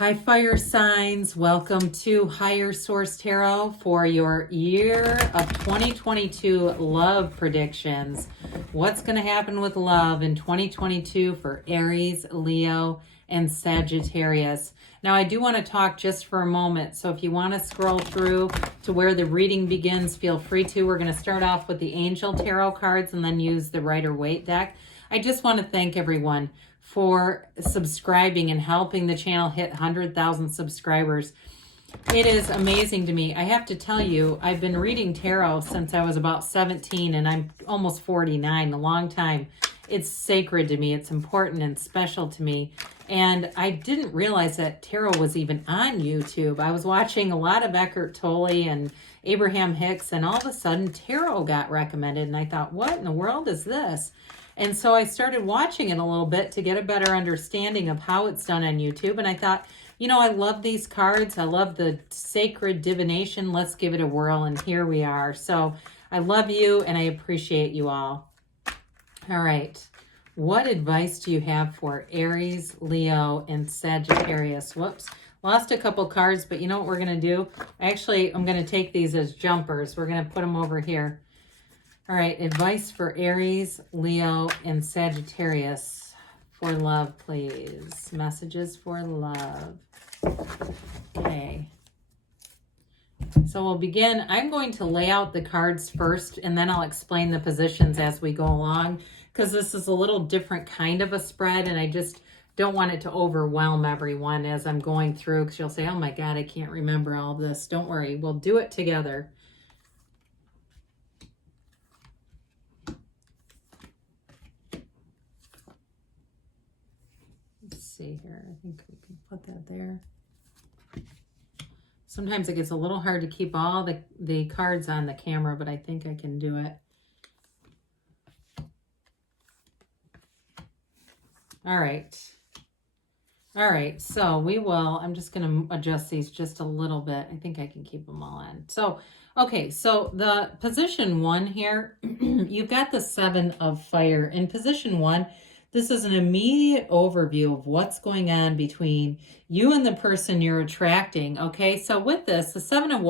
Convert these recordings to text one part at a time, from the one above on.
Hi, fire signs. Welcome to Higher Source Tarot for your year of 2022 love predictions. What's going to happen with love in 2022 for Aries, Leo, and Sagittarius? Now, I do want to talk just for a moment. So if you want to scroll through to where the reading begins, feel free to. We're going to start off with the Angel Tarot cards and then use the Rider-Waite deck. I just want to thank everyone for subscribing and helping the channel hit 100,000 subscribers. It is amazing to me. I have to tell you, I've been reading tarot since I was about 17 and I'm almost 49, a long time. It's sacred to me. It's important and special to me. And I didn't realize that tarot was even on YouTube. I was watching a lot of Eckhart Tolle and Abraham Hicks, and all of a sudden tarot got recommended. And I thought, what in the world is this? And so I started watching it a little bit to get a better understanding of how it's done on YouTube. And I thought, you know, I love these cards. I love the sacred divination. Let's give it a whirl. And here we are. So I love you and I appreciate you all. All right. What advice do you have for Aries, Leo, and Sagittarius? Whoops. Lost a couple cards, but you know what we're going to do? I'm going to take these as jumpers. We're going to put them over here. All right, advice for Aries, Leo, and Sagittarius for love, please. Messages for love. Okay. So we'll begin. I'm going to lay out the cards first, and then I'll explain the positions as we go along, because this is a little different kind of a spread, and I just don't want it to overwhelm everyone as I'm going through, because you'll say, oh my God, I can't remember all this. Don't worry, we'll do it together. See here, I think we can put that there. Sometimes it gets a little hard to keep all the cards on the camera, but I think I can do it. All right, so I'm just going to adjust these just a little bit. I think I can keep them all on. So, okay, so the position 1 here, you've got the 7 of fire. In position 1, this is an immediate overview of what's going on between you and the person you're attracting, okay? So with this, the 7 of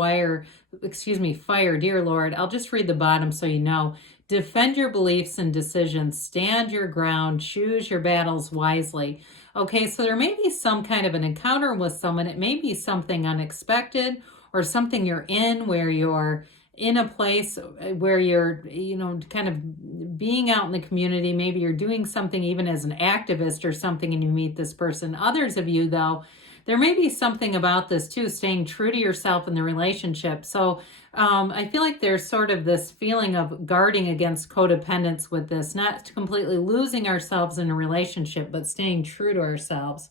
fire, dear Lord, I'll just read the bottom so you know. Defend your beliefs and decisions, stand your ground, choose your battles wisely. Okay, so there may be some kind of an encounter with someone. It may be something unexpected or something you're in where you're in a place where you're, you know, kind of being out in the community. Maybe you're doing something even as an activist or something and you meet this person. Others of you, though, there may be something about this too, staying true to yourself in the relationship. So I feel like there's sort of this feeling of guarding against codependence with this, not completely losing ourselves in a relationship, but staying true to ourselves.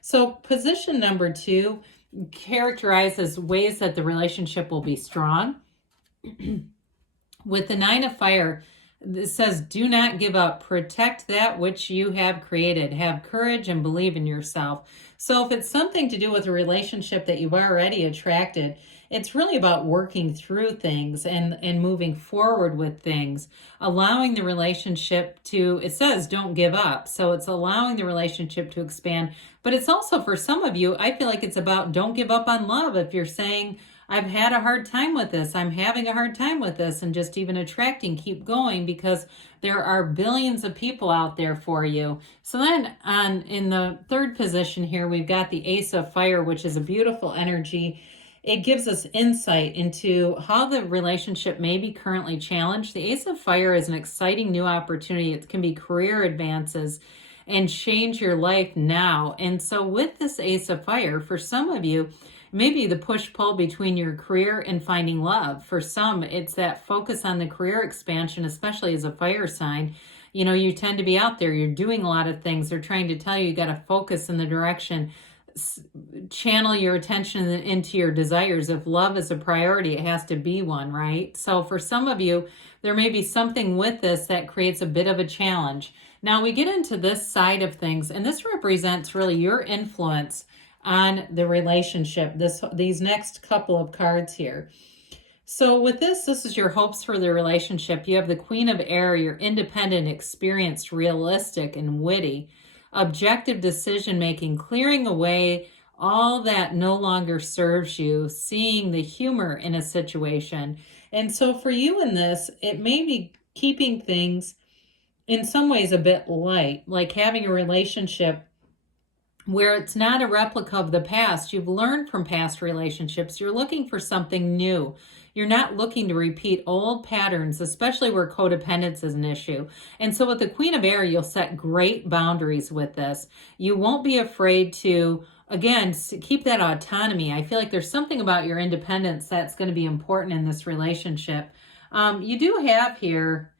So position number 2 characterizes ways that the relationship will be strong. With the 9 of fire, it says, do not give up. Protect that which you have created. Have courage and believe in yourself. So if it's something to do with a relationship that you've already attracted, it's really about working through things and moving forward with things, allowing the relationship to, it says don't give up. So it's allowing the relationship to expand. But it's also, for some of you, I feel like it's about don't give up on love. If you're saying, I've had a hard time with this, I'm having a hard time with this, and just even attracting, keep going, because there are billions of people out there for you. So then in the 3rd position here, we've got the Ace of Fire, which is a beautiful energy. It gives us insight into how the relationship may be currently challenged. The Ace of Fire is an exciting new opportunity. It can be career advances and change your life now. And so with this Ace of Fire, for some of you, maybe the push-pull between your career and finding love. For some, it's that focus on the career expansion, especially as a fire sign. You know, you tend to be out there. You're doing a lot of things. They're trying to tell you got to focus in the direction, channel your attention into your desires. If love is a priority, it has to be one, right? So for some of you, there may be something with this that creates a bit of a challenge. Now we get into this side of things, and this represents really your influence on the relationship, these next couple of cards here. So with this is your hopes for the relationship. You have the Queen of Air. You're independent, experienced, realistic, and witty. Objective decision making, clearing away all that no longer serves you, seeing the humor in a situation. And so for you in this, it may be keeping things in some ways a bit light, like having a relationship where it's not a replica of the past. You've learned from past relationships. You're looking for something new. You're not looking to repeat old patterns, especially where codependence is an issue. And so with the Queen of Air, you'll set great boundaries with this. You won't be afraid to, again, keep that autonomy. I feel like there's something about your independence that's going to be important in this relationship. You do have here,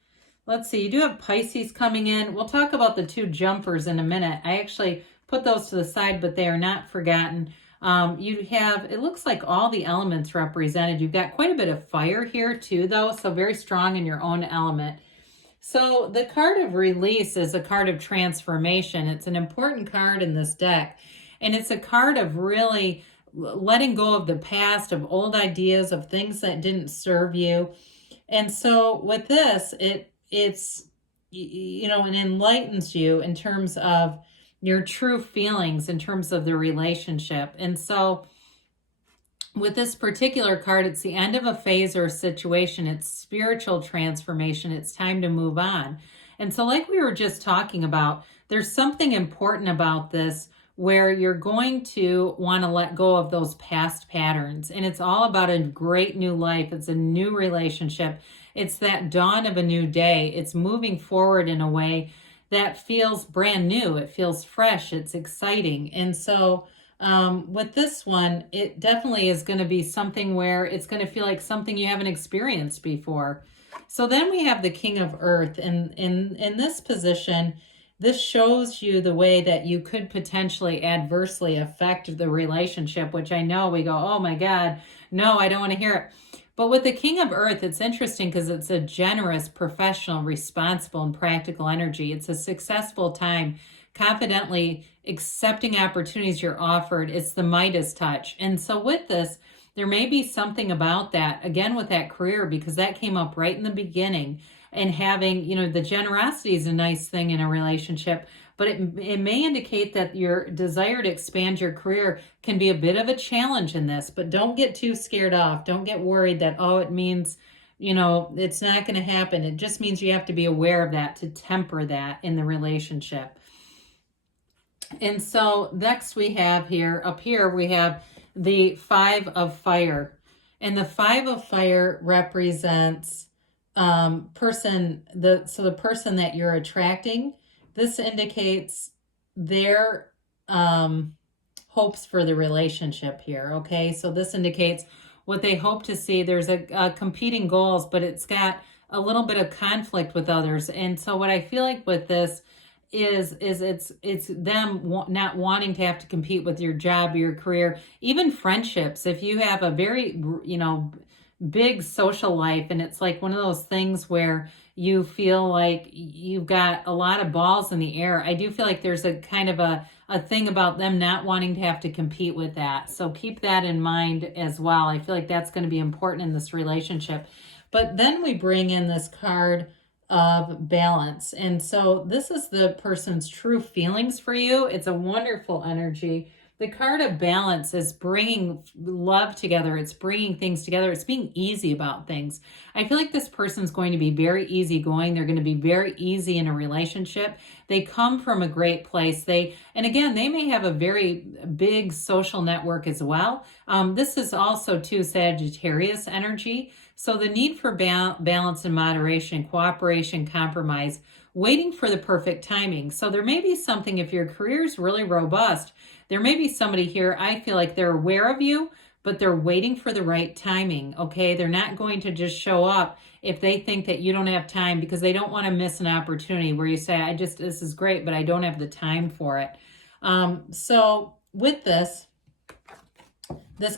let's see, you do have Pisces coming in. We'll talk about the two jumpers in a minute. I actually put those to the side, but they are not forgotten. You have, it looks like all the elements represented. You've got quite a bit of fire here too, though, so very strong in your own element. So the card of release is a card of transformation. It's an important card in this deck, and it's a card of really letting go of the past, of old ideas, of things that didn't serve you. And so with this, it's, you know, it enlightens you in terms of your true feelings, in terms of the relationship. And so with this particular card, it's the end of a phase or a situation. It's spiritual transformation. It's time to move on. And so like we were just talking about, there's something important about this where you're going to want to let go of those past patterns. And it's all about a great new life. It's a new relationship. It's that dawn of a new day. It's moving forward in a way that feels brand new. It feels fresh. It's exciting. And so with this one, it definitely is going to be something where it's going to feel like something you haven't experienced before. So then we have the King of Earth. And in this position, this shows you the way that you could potentially adversely affect the relationship, which I know we go, oh my God, no, I don't want to hear it. But with the King of Earth, it's interesting because it's a generous, professional, responsible, and practical energy. It's a successful time, confidently accepting opportunities you're offered. It's the Midas touch. And so with this, there may be something about that, again, with that career, because that came up right in the beginning. And having, you know, the generosity is a nice thing in a relationship, but it may indicate that your desire to expand your career can be a bit of a challenge in this. But don't get too scared off. Don't get worried that, oh, it means, you know, it's not going to happen. It just means you have to be aware of that to temper that in the relationship. And so next we have here, up here, we have the Five of Fire. And the Five of Fire represents the person that you're attracting. This indicates their hopes for the relationship here. Okay, so this indicates what they hope to see. There's a competing goals, but it's got a little bit of conflict with others. And so what I feel like with this is it's them not wanting to have to compete with your job, your career, even friendships. If you have a very, you know, big social life, and it's like one of those things where you feel like you've got a lot of balls in the air, I do feel like there's a kind of a thing about them not wanting to have to compete with that. So keep that in mind as well. I feel like that's going to be important in this relationship. But then we bring in this card of balance. And so this is the person's true feelings for you. It's a wonderful energy. The card of balance is bringing love together. It's bringing things together. It's being easy about things. I feel like this person's going to be very easygoing. They're going to be very easy in a relationship. They come from a great place. And again, they may have a very big social network as well. This is also too Sagittarius energy. So the need for balance and moderation, cooperation, compromise, waiting for the perfect timing. So there may be something, if your career is really robust, there may be somebody here, I feel like they're aware of you, but they're waiting for the right timing, okay? They're not going to just show up if they think that you don't have time, because they don't want to miss an opportunity where you say, this is great, but I don't have the time for it. So with this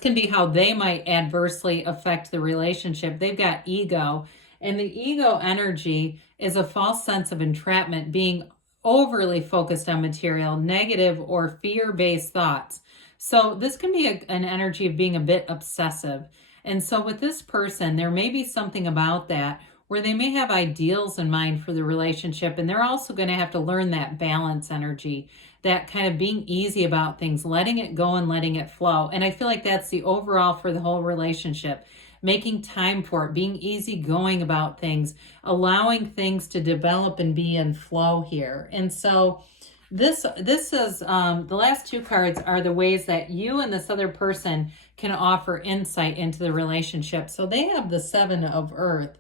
can be how they might adversely affect the relationship. They've got ego, and the ego energy is a false sense of entrapment, being overly focused on material, negative or fear-based thoughts. So this can be an energy of being a bit obsessive. And so with this person, there may be something about that where they may have ideals in mind for the relationship, and they're also going to have to learn that balance energy. that kind of being easy about things, letting it go and letting it flow. And I feel like that's the overall for the whole relationship. Making time for it, being easygoing about things, allowing things to develop and be in flow here. And so this is the last two cards are the ways that you and this other person can offer insight into the relationship. So they have the Seven of Earth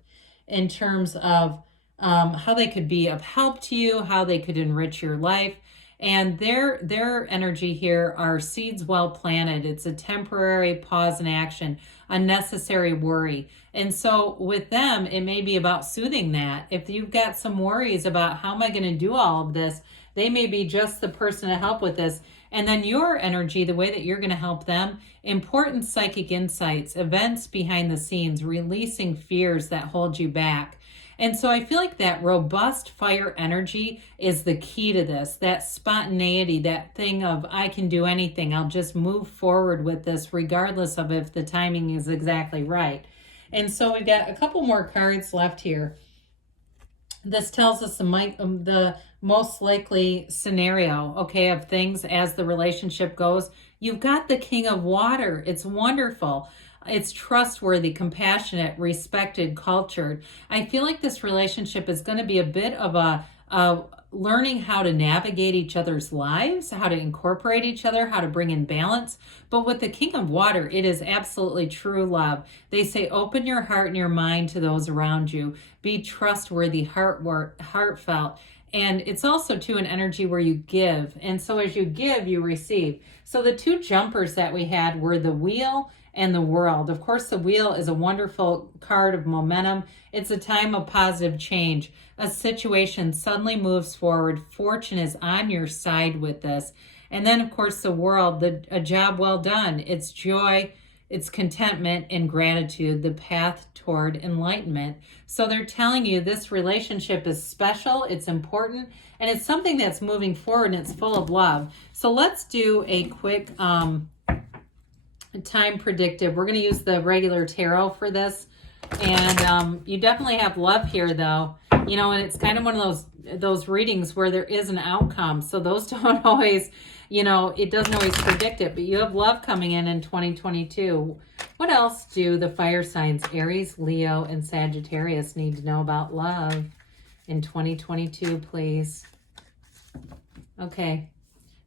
in terms of how they could be of help to you, how they could enrich your life. And their energy here are seeds well planted. It's a temporary pause in action, a necessary worry. And so with them, it may be about soothing that. If you've got some worries about how am I going to do all of this, they may be just the person to help with this. And then your energy, the way that you're going to help them, important psychic insights, events behind the scenes, releasing fears that hold you back. And so I feel like that robust fire energy is the key to this, that spontaneity, that thing of I can do anything. I'll just move forward with this regardless of if the timing is exactly right. And so we've got a couple more cards left here. This tells us the most likely scenario, okay, of things as the relationship goes. You've got the King of Water. It's wonderful. It's trustworthy, compassionate, respected, cultured. I feel like this relationship is going to be a bit of a learning how to navigate each other's lives, how to incorporate each other, how to bring in balance. But with the King of Water, it is absolutely true love. They say, open your heart and your mind to those around you. Be trustworthy, heartfelt. And it's also, too, an energy where you give. And so as you give, you receive. So the two jumpers that we had were the Wheel and the World. Of course, the Wheel is a wonderful card of momentum. It's a time of positive change. A situation suddenly moves forward. Fortune is on your side with this. And then, of course, the World, a job well done. It's joy, it's contentment and gratitude, the path toward enlightenment. So they're telling you this relationship is special, it's important, and it's something that's moving forward and it's full of love. So let's do a quick time predictive. We're going to use the regular tarot for this. And you definitely have love here, though. You know, and it's kind of one of those readings where there is an outcome. So those don't always, you know, it doesn't always predict it. But you have love coming in 2022. What else do the fire signs Aries, Leo, and Sagittarius need to know about love in 2022, please? Okay.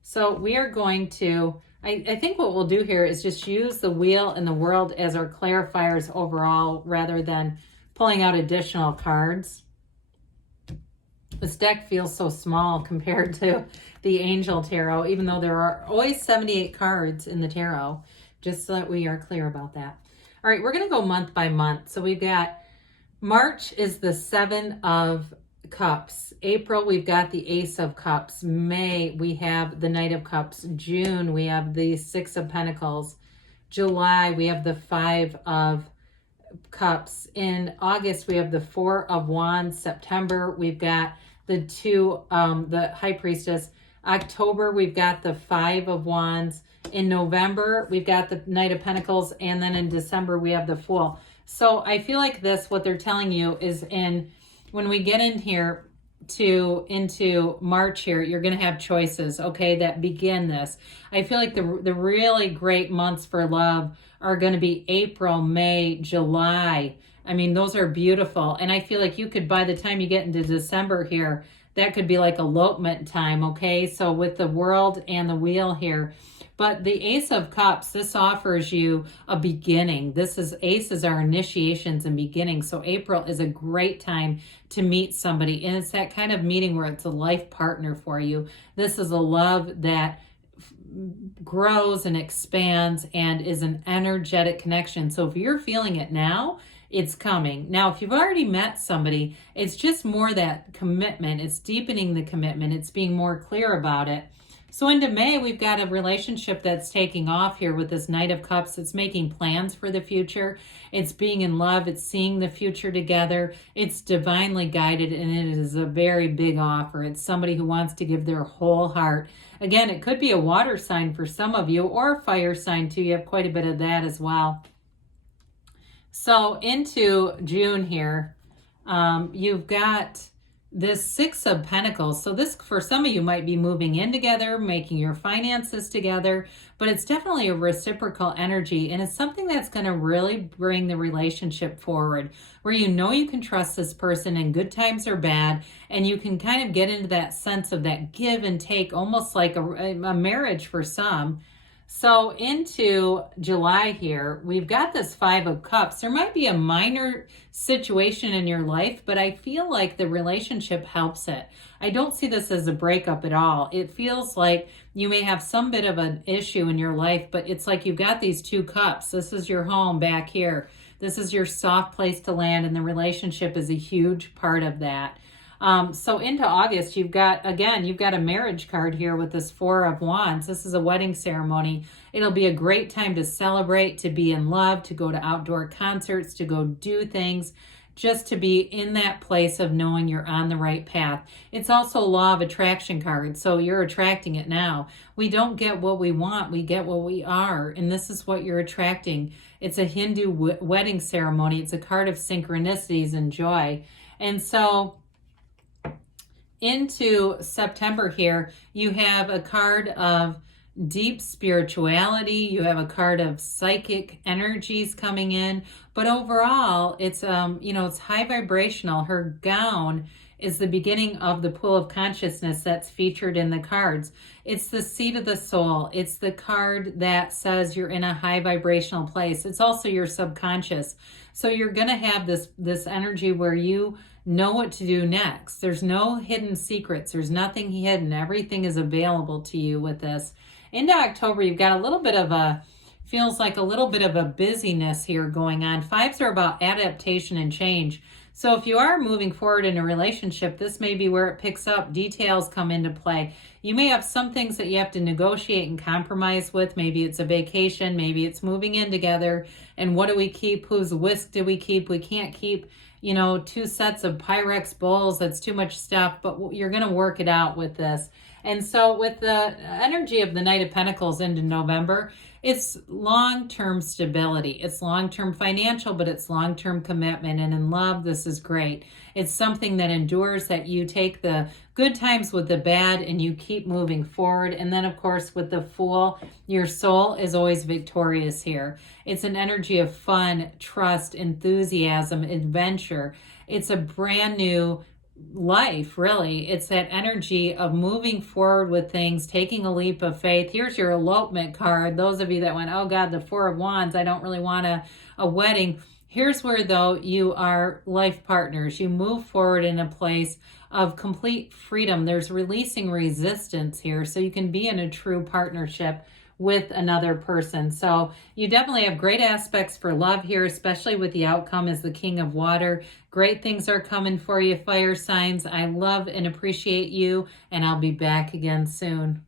So we are going to... I think what we'll do here is just use the Wheel and the World as our clarifiers overall rather than pulling out additional cards. This deck feels so small compared to the Angel Tarot, even though there are always 78 cards in the tarot, just so that we are clear about that. All right, we're going to go month by month. So we've got March is the Seven of Cups. April, we've got the Ace of Cups. May, we have the Knight of Cups. June, we have the Six of Pentacles. July, we have the Five of Cups. In August, we have the Four of Wands. September, we've got the the High Priestess. October, we've got the Five of Wands. In November, we've got the Knight of Pentacles. And then in December, we have the Fool. So I feel like what they're telling you is when we get in here into March here, you're going to have choices, okay, that begin this. I feel like the really great months for love are going to be April, May, July. I mean, those are beautiful. And I feel like you could, by the time you get into December here, that could be like elopement time, okay? So with the World and the Wheel here. But the Ace of Cups, this offers you a beginning. Aces are initiations and beginnings. So April is a great time to meet somebody. And it's that kind of meeting where it's a life partner for you. This is a love that grows and expands and is an energetic connection. So if you're feeling it now, it's coming. Now, if you've already met somebody, it's just more that commitment. It's deepening the commitment. It's being more clear about it. So into May, we've got a relationship that's taking off here with this Knight of Cups. It's making plans for the future. It's being in love. It's seeing the future together. It's divinely guided, and it is a very big offer. It's somebody who wants to give their whole heart. Again, it could be a water sign for some of you, or a fire sign too. You have quite a bit of that as well. So into June here, you've got this Six of Pentacles. So this, for some of you, might be moving in together, making your finances together, but it's definitely a reciprocal energy, and it's something that's going to really bring the relationship forward, where you know you can trust this person in good times or bad, and you can kind of get into that sense of that give and take, almost like a marriage for some. So into July here, we've got this Five of Cups. There might be a minor situation in your life, but I feel like the relationship helps it. I don't see this as a breakup at all. It feels like you may have some bit of an issue in your life, but it's like you've got these two cups. This is your home back here. This is your soft place to land, and the relationship is a huge part of that. So into August, you've got a marriage card here with this Four of Wands. This is a wedding ceremony. It'll be a great time to celebrate, to be in love, to go to outdoor concerts, to go do things, just to be in that place of knowing you're on the right path. It's also a law of attraction card, so you're attracting it now. We don't get what we want, we get what we are, and this is what you're attracting. It's a Hindu wedding ceremony. It's a card of synchronicities and joy. And so into September here, you have a card of deep spirituality. You have a card of psychic energies coming in, but overall it's it's high vibrational. Her gown is the beginning of the pool of consciousness that's featured in the cards. It's the seat of the soul. It's the card that says you're in a high vibrational place. It's also your subconscious. So you're going to have this energy where you know what to do next. There's no hidden secrets. There's nothing hidden. Everything is available to you with this. Into October, you've got feels like a little bit of a busyness here going on. Fives are about adaptation and change. So if you are moving forward in a relationship, this may be where it picks up. Details come into play. You may have some things that you have to negotiate and compromise with. Maybe it's a vacation. Maybe it's moving in together. And what do we keep? Whose whisk do we keep? We can't keep, 2 sets of Pyrex bowls. That's too much stuff, but you're going to work it out with this. And so with the energy of the Knight of Pentacles into November, it's long-term stability. It's long-term financial, but it's long-term commitment. And in love, this is great. It's something that endures, that you take the good times with the bad and you keep moving forward. And then, of course, with the Fool, your soul is always victorious here. It's an energy of fun, trust, enthusiasm, adventure. It's a brand new life, really. It's that energy of moving forward with things, taking a leap of faith. Here's your elopement card. Those of you that went, oh God, the Four of Wands, I don't really want a wedding. Here's where, though, you are life partners. You move forward in a place of complete freedom. There's releasing resistance here, so you can be in a true partnership with another person. So you definitely have great aspects for love here, especially with the outcome as the King of Water. Great things are coming for you, fire signs. I love and appreciate you, and I'll be back again soon.